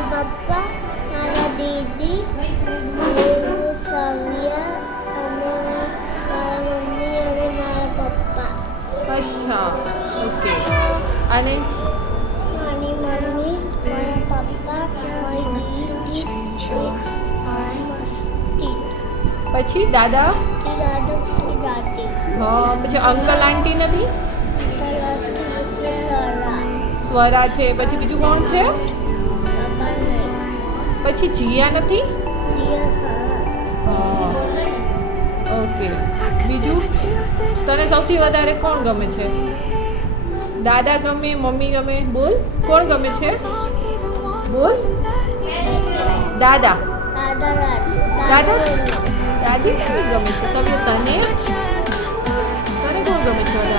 મારા પપ્પા, મારા દીદી, સવ્યા અને મારા મમ્મી અને મારા પપ્પા. અચ્છા ઓકે. અને મારી મમ્મી, મારા પપ્પા, મારી દીદી, પછી દાદા? દાદી. હા, પછી અંકલ આંટી નથી? સ્વરા છે. પછી બીજું કોણ છે? પછી જીયા નથી? હા ઓકે. બીજું તને સૌથી વધારે કોણ ગમે છે? દાદા ગમે, મમ્મી ગમે? બોલ, કોણ ગમે છે? બોલ. દાદા. દાદી ગમે છે. સૌથી તને કોણ ગમે છે?